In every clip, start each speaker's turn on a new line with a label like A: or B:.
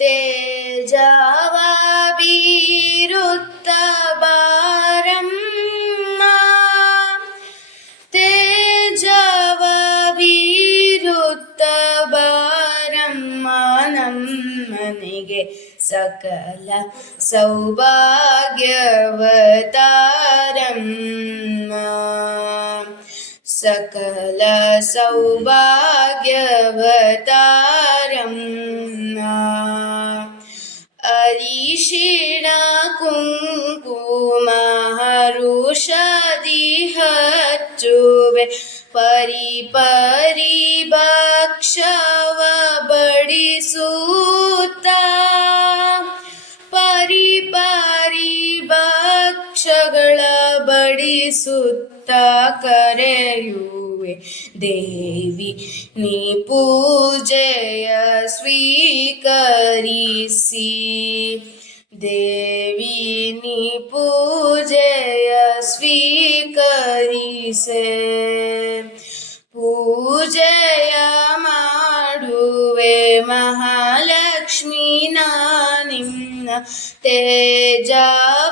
A: തേജാവീരുത്തഭാരം തേജാവീരുത്തഭാരം മനമനിಗೆ സകല സൗഭാഗ്യവതാരം സകല സൗഭാഗ്യവതാരം ಅರಿಶಿಣ ಕುಂಕುಮ ಹರುಷದಿ ಹಚ್ಚುವೆ. ಪರಿ ಪರಿ ಭಕ್ಷವ ಬಡಿಸೂತ ಪರಿ ಪರಿ ಭಕ್ಷಗಳ ಬಡಿಸುತ್ತ. ಕರೆಯುವೆ ದೇವಿ ನೀ ಪೂಜೆಯ ಸ್ವೀಕರಿಸಿ ದೇವಿ ನೀ ಪೂಜೆಯ ಸ್ವೀಕರಿಸೆ ಪೂಜೆಯ ಮಾಡುವೆ ಮಹಾಲಕ್ಷ್ಮೀ ನಾ ನಿನ್ನ ತೇಜವ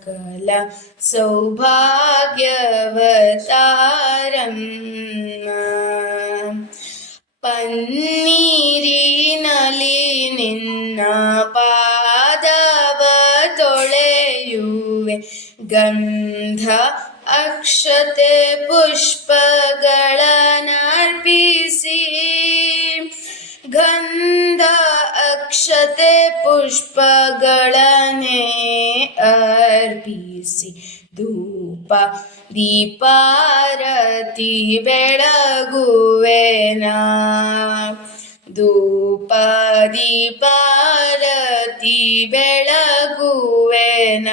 A: ಸಕಲ ಸೌಭಾಗ್ಯವತಾರಮ್ಮ ಪನ್ನೀರಿನಲಿ ನಿನ್ನ ಪಾದವ ತೊಳೆಯುವೆ ಗಂಧ ಅಕ್ಷತೆ ಪುಷ್ಪಗಳನ್ನರ್ಪಿಸಿ ಗಂಧ ಅಕ್ಷತೆ ಪುಷ್ಪಗಳನ್ನೇ ಅರ್ಪಿಸಿ ಧೂಪ ದೀಪಾರತಿ ಬೆಳಗುವೆನ ಧೂಪ ದೀಪಾರತಿ ಬೆಳಗುವೆನ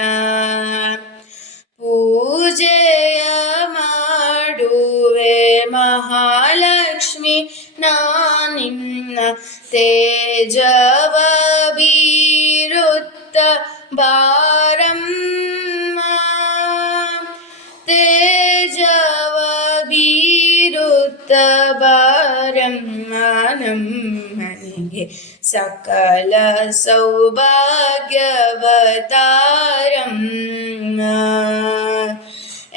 A: ಪೂಜೆಯ ತೇಜವ ಬೀರುತ್ತ ಬಾರಮ್ಮ ತೇಜವ ಬೀರುತ್ತ ಬಾರಮ್ಮ ನಮ್ಮನೆಗೆ ಸಕಲ ಸೌಭಾಗ್ಯವತಾರಮ್ಮ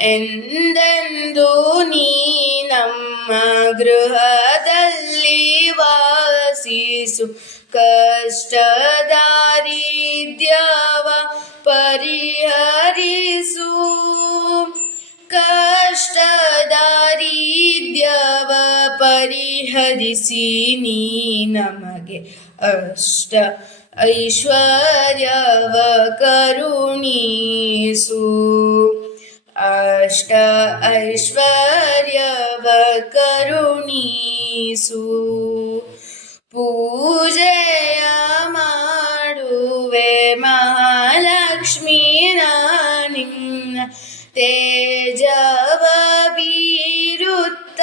A: ಎಂದೆಂದು ನೀ ನಮ್ಮ ಗೃಹದಲ್ಲಿ ಕಷ್ಟ ದಾರಿದ್ರ್ಯವ ಪರಿಹರಿಸು. ಕಷ್ಟ ದಾರಿದ್ರ್ಯವ ಪರಿಹರಿಸಿ ನೀ ನಮಗೆ ಅಷ್ಟ ಐಶ್ವರ್ಯವ ಕರುಣಿಸು. ಅಷ್ಟ ಐಶ್ವರ್ಯವ ಕರುಣಿಸು. ಪೂಜೆಯ ಮಾಡುವೆ ಮಹಾಲಕ್ಷ್ಮೀ ನಾ ನಿನ್ನ ತೇಜವ ಬೀರುತ್ತ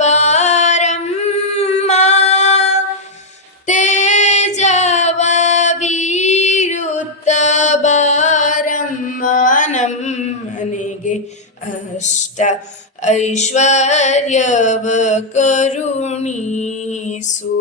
A: ಬಾರಮ್ಮ ತೇಜವ ಬೀರುತ್ತ ಬಾರಮ್ಮ ನಮ್ಮನೆಗೆ ಅಷ್ಟ ಐಶ್ವರ್ಯವ ಕರುಣಿಸು